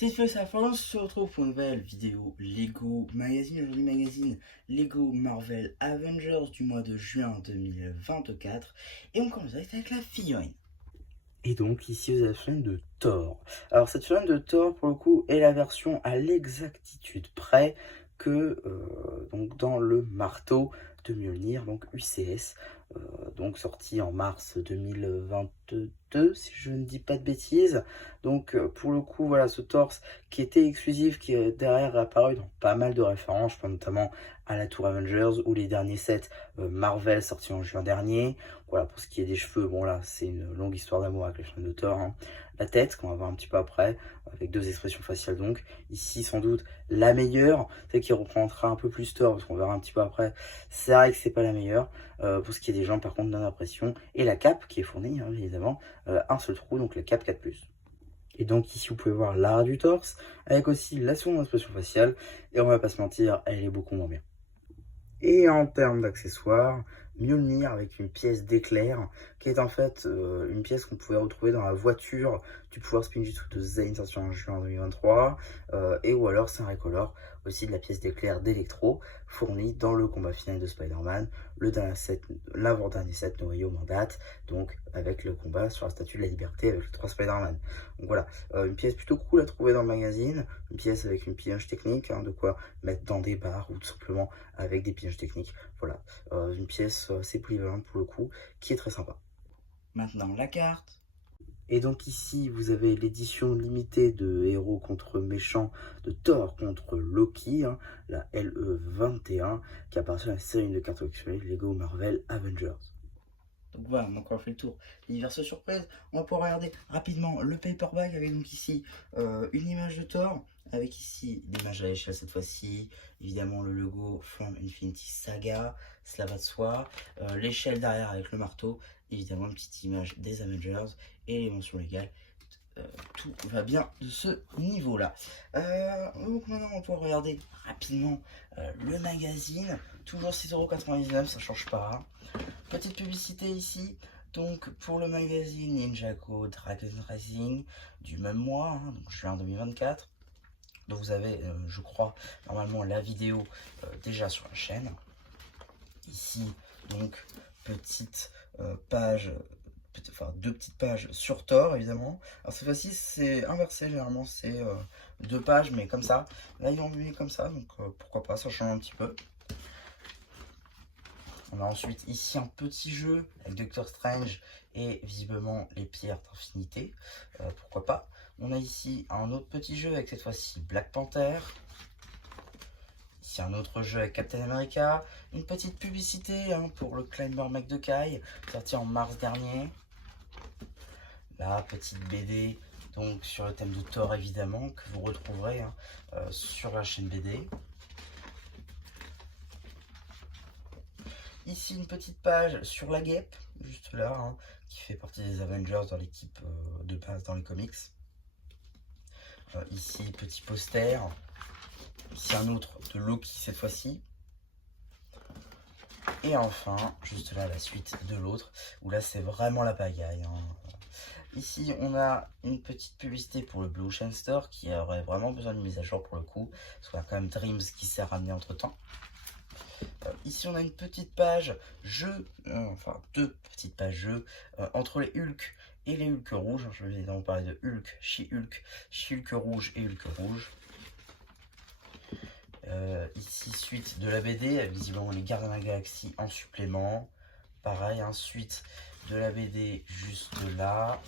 C'est fait ça, on se retrouve pour une nouvelle vidéo Lego Magazine. Aujourd'hui, magazine Lego Marvel Avengers du mois de juin 2024. Et on commence avec la figurine. Et donc, ici, vous avez la figurine de Thor. Alors, cette figurine de Thor, pour le coup, est la version à l'exactitude près que donc dans le marteau de Mjolnir, donc UCS, donc sorti en mars 2022, si je ne dis pas de bêtises. Donc pour le coup, voilà, ce torse qui était exclusif, qui est derrière apparu dans pas mal de références, je pense notamment à la Tour Avengers ou les derniers sets Marvel sortis en juin dernier. Voilà, pour ce qui est des cheveux, bon là, c'est une longue histoire d'amour avec les cheveux de Thor, hein. La tête, qu'on va voir un petit peu après, avec deux expressions faciales donc. Ici, sans doute, la meilleure, celle qui reprendra un peu plus Thor, parce qu'on verra un petit peu après. C'est vrai que c'est pas la meilleure. Pour ce qui est des jambes, par contre, donne l'impression. Et la cape qui est fournie, hein, évidemment, un seul trou, donc la cape 4+. Et donc ici, vous pouvez voir l'arrière du torse, avec aussi la seconde expression faciale. Et on va pas se mentir, elle est beaucoup moins bien. Et en termes d'accessoires, Mjolnir avec une pièce d'éclair, qui est en fait une pièce qu'on pouvait retrouver dans la voiture du Power Spinjitzu de Zane sorti en juin 2023, et ou alors c'est un recolor aussi de la pièce d'éclair d'Electro, fournie dans le combat final de Spider-Man, l'avant-dernier set Noyo Mandate, donc avec le combat sur la Statue de la Liberté avec les 3 Spider-Man. Donc voilà, une pièce plutôt cool à trouver dans le magazine, une pièce avec une pinoche technique, hein, de quoi mettre dans des barres ou tout simplement avec des pinoches techniques. Voilà, une pièce assez polyvalente pour le coup, qui est très sympa. Maintenant la carte. Et donc ici, vous avez l'édition limitée de Héros contre Méchants de Thor contre Loki, hein, la LE21, qui appartient à la série de cartes collectionnées Lego Marvel Avengers. Donc voilà, on a encore fait le tour des diverses surprises. On va pouvoir regarder rapidement le paperback avec donc ici une image de Thor, avec ici l'image à l'échelle cette fois-ci, évidemment le logo From Infinity Saga, cela va de soi, l'échelle derrière avec le marteau, évidemment une petite image des Avengers et les mentions légales. Tout va bien de ce niveau-là. Donc maintenant, on va pouvoir regarder rapidement le magazine. Toujours 6,99 €, ça change pas. Petite publicité ici. Donc pour le magazine Ninjago Dragon Racing du même mois, hein, donc juin 2024. Donc vous avez, je crois, normalement la vidéo déjà sur la chaîne. Ici, donc, petite page, enfin 2 petites pages sur Thor, évidemment. Alors cette fois-ci, c'est inversé, généralement, c'est 2 pages, mais comme ça. Là, ils ont mis comme ça, donc pourquoi pas, ça change un petit peu. On a ensuite ici un petit jeu avec Doctor Strange et visiblement les pierres d'infinité, pourquoi pas. On a ici un autre petit jeu avec cette fois-ci Black Panther. Ici un autre jeu avec Captain America, une petite publicité hein, pour le Climber McDuckey, sorti en mars dernier. La petite BD donc sur le thème de Thor évidemment, que vous retrouverez hein, sur la chaîne BD. Ici une petite page sur la guêpe, juste là, hein, qui fait partie des Avengers dans l'équipe de base dans les comics. Ici petit poster. Ici un autre de Loki cette fois-ci. Et enfin, juste là, la suite de l'autre, où là c'est vraiment la pagaille, hein. Ici, on a une petite publicité pour le Blue Ocean Store qui aurait vraiment besoin d'une mise à jour pour le coup, parce qu'on a quand même Dreams qui s'est ramené entre temps. Ici, on a une petite page jeu, enfin 2 petites pages jeu entre les Hulk et les Hulk rouges. Je vais évidemment parler de Hulk, She-Hulk rouge et Hulk rouge. Ici, suite de la BD, avec visiblement les Gardiens de la Galaxie en supplément. Pareil, hein, suite de la BD juste là.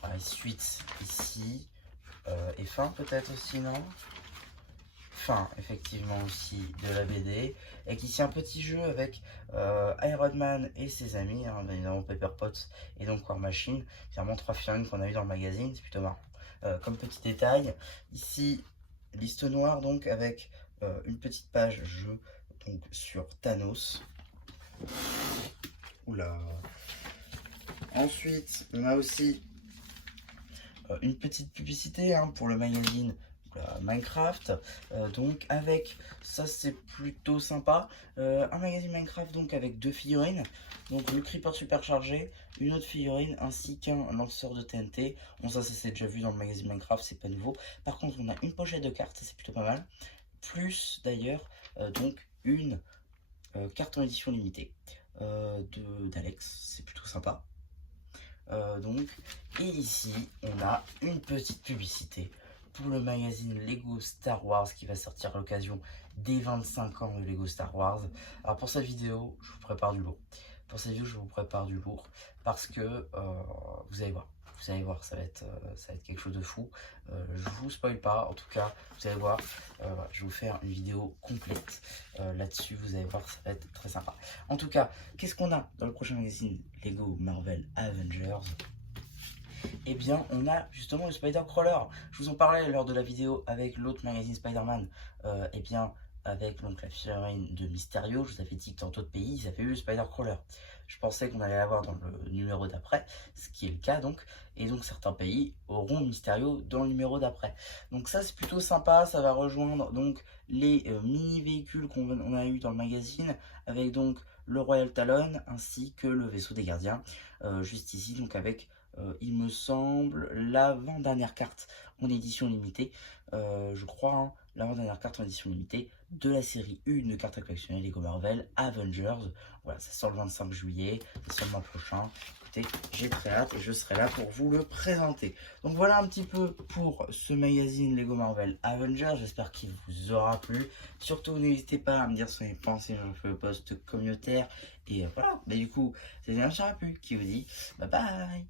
Pareil, suite ici. Et fin peut-être aussi, non? Fin, effectivement, aussi de la BD. Et ici un petit jeu avec Iron Man et ses amis, hein, évidemment Pepper Potts et donc War Machine. C'est vraiment 3 figurines qu'on a eu dans le magazine, c'est plutôt marrant. Comme petit détail, ici, liste noire donc avec une petite page jeu donc, sur Thanos. Oula. Ensuite, on a aussi une petite publicité hein, pour le magazine Minecraft, donc avec, ça c'est plutôt sympa, un magazine Minecraft donc avec 2 figurines, donc le creeper superchargé, une autre figurine ainsi qu'un lanceur de TNT. Bon ça c'est déjà vu dans le magazine Minecraft, c'est pas nouveau. Par contre on a une pochette de cartes, ça c'est plutôt pas mal, plus d'ailleurs donc une carte en édition limitée d'Alex, c'est plutôt sympa. Donc, et ici on a une petite publicité pour le magazine Lego Star Wars qui va sortir à l'occasion des 25 ans de Lego Star Wars. Alors pour cette vidéo, je vous prépare du lourd. Pour cette vidéo, je vous prépare du lourd parce que vous allez voir, ça va être quelque chose de fou. Je vous spoil pas, en tout cas, vous allez voir, je vais vous faire une vidéo complète là-dessus, vous allez voir, ça va être très sympa. En tout cas, qu'est-ce qu'on a dans le prochain magazine Lego Marvel Avengers? Eh bien, on a justement le Spider-Crawler. Je vous en parlais lors de la vidéo avec l'autre magazine Spider-Man. Eh bien, avec donc la figurine de Mysterio, je vous avais dit que dans d'autres pays, ils avaient eu le Spider-Crawler. Je pensais qu'on allait l'avoir dans le numéro d'après, ce qui est le cas donc. Et donc, certains pays auront Mysterio dans le numéro d'après. Donc ça, c'est plutôt sympa. Ça va rejoindre donc les mini-véhicules qu'on a eu dans le magazine, avec donc le Royal Talon ainsi que le vaisseau des gardiens. Juste ici, donc avec... il me semble, l'avant-dernière carte en édition limitée, je crois, hein, l'avant-dernière carte en édition limitée de la série 1 de cartes à collectionner Lego Marvel Avengers. Voilà, ça sort le 25 juillet, ça sort le mois prochain. Écoutez, j'ai très hâte et je serai là pour vous le présenter. Donc voilà un petit peu pour ce magazine Lego Marvel Avengers, j'espère qu'il vous aura plu. Surtout, n'hésitez pas à me dire ce que vous avez pensé dans le post communautaire. Et voilà, mais du coup, c'est bien, ça aura plu, qui vous dit bye bye.